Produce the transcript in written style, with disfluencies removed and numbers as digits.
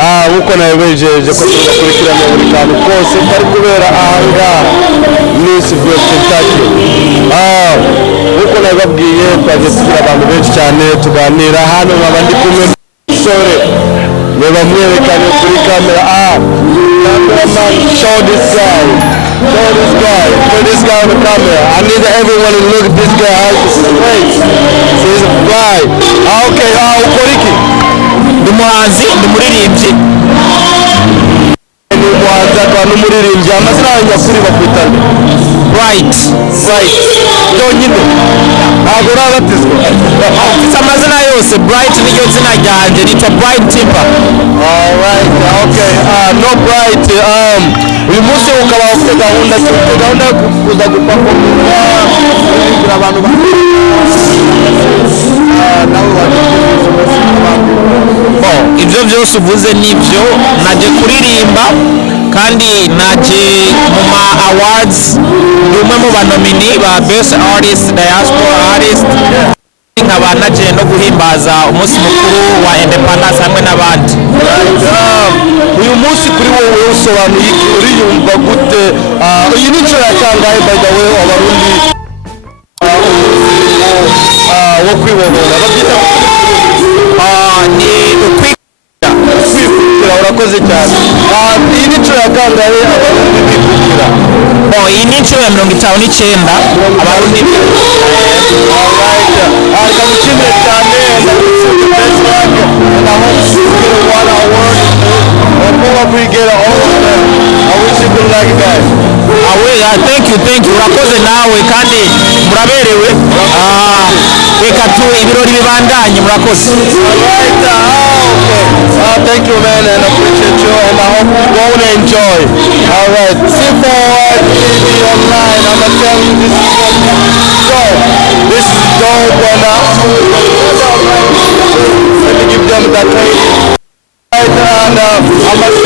nkuko nabejeje ko tubakurikirana buri kantu kose kari kubera ahangaha Louisville, Kentucky. Nkuko nababwiye twagiye tugira abantu benshi cyane tuganira hano nkaba ndi kumwe n'umusore bamwerekanye kuri kamera. Cameraman, show this guy put this guy on the camera. I need everyone to look at this guy. How great. He's a fly. Okay, ukora iki? Ndi muhanzi, ndi muririmbyi. Ni umuhanzi akaba n'umuririmbyi. Amazina yawe nyakuri bakwita nde? Bright. Byonyine ntabwo urabatizwa? Mfite amazina yose. Bright niryo zina ryanjye, nitwa Bright Timper. Alright, okay. No Bright. Uyu munsi ukaba ufite gahunda yo kuza gupafominga kuririmbira abantu ibyo byose uvuze nibyo. naje kuririmba kandi naje mu ma awards, ndi umwe mu banomini ba Best Artist, Diaspora Artist. nkaba naje no guhimbaza umunsi mukuru wa Independence hamwe n'abandi. Uyu munsi kuri wowe usobanuye iki? Uriyumva gute? Iyi ni inshuro ya kangahe by the way abarundi wo kwibohora babyita ni kwikukira? Urakoze cyane. Iyi ni inshuro ya kangahe abarundi bikukira? iyi ni inshuro ya 59 abarundi. Kamushimire cyane ndagushimira best yake na hope you get one award or probably get all of them. I wish you could like that. Thank you. Urakoze nawe kandi muraberewe. Reka tu ibirori bibandanye. Murakoze. Alright, okay. Thank you man and I appreciate you and I hope you go and enjoy. Alright, C4 TV online. I'm gonna tell you this is dope. This is dope and let me give them that training. And I'm gonna